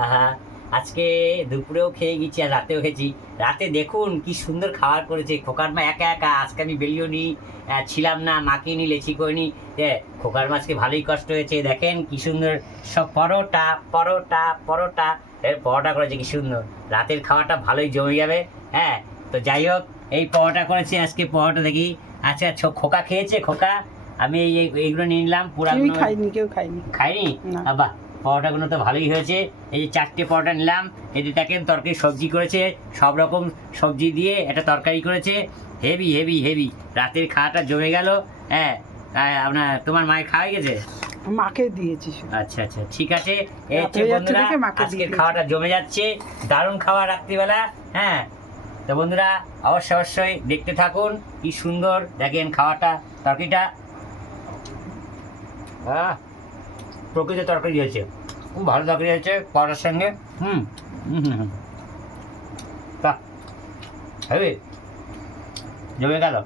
আহা, আজকে দুপুরেও খেয়ে গেছি আর রাতেও খেয়েছি। রাতে দেখুন কি সুন্দর খাবার করেছে খোকার মা একা একা। আজকে আমি বেরিয়েও নি, ছিলাম না, মাকে নি, লেচি করে নি। খোকার মা আজকে ভালোই কষ্ট হয়েছে। দেখেন কি সুন্দর সব পরোটা পরোটা পরোটা, পরোটা করেছে কি সুন্দর। রাতের খাওয়াটা ভালোই জমে যাবে। হ্যাঁ, তো যাই হোক, এই পরোটা করেছি আজকে। পরোটা দেখি। আচ্ছা, খোকা খেয়েছে? খোকা, আমি এইগুলো নিয়ে নিলাম। কেউ খায়নি। খাইনি? না। বাহ, পরোটাগুলো তো ভালোই হয়েছে। এই যে 4টে পরোটা নিলাম। এই যে দেখেন তরকারি সবজি করেছে, সব রকম সবজি দিয়ে একটা তরকারি করেছে। হেভি হেভি হেভি, রাতের খাওয়াটা জমে গেল। হ্যাঁ, তোমার মায়ের খাওয়া হয়ে গেছে? মাকে দিয়েছি শুধু। আচ্ছা আচ্ছা, ঠিক আছে। এই হচ্ছে রাত্রে যাচ্ছে বন্ধুরা, দেখে মাকে দিয়ে আজকের দিয়েছি। খাওয়াটা জমে যাচ্ছে। দারুণ খাওয়া রাত্রিবেলা। হ্যাঁ, তো বন্ধুরা অবশ্যই অবশ্যই দেখতে থাকুন। কি সুন্দর দেখেন খাওয়াটা, তরকারিটা। প্রকৃত তরকারি হয়েছে, খুব ভালো তরকারি হয়েছে পরোটার সঙ্গে। হুম হুম হুম হুম, বাহ, হেবি, জমে গেল।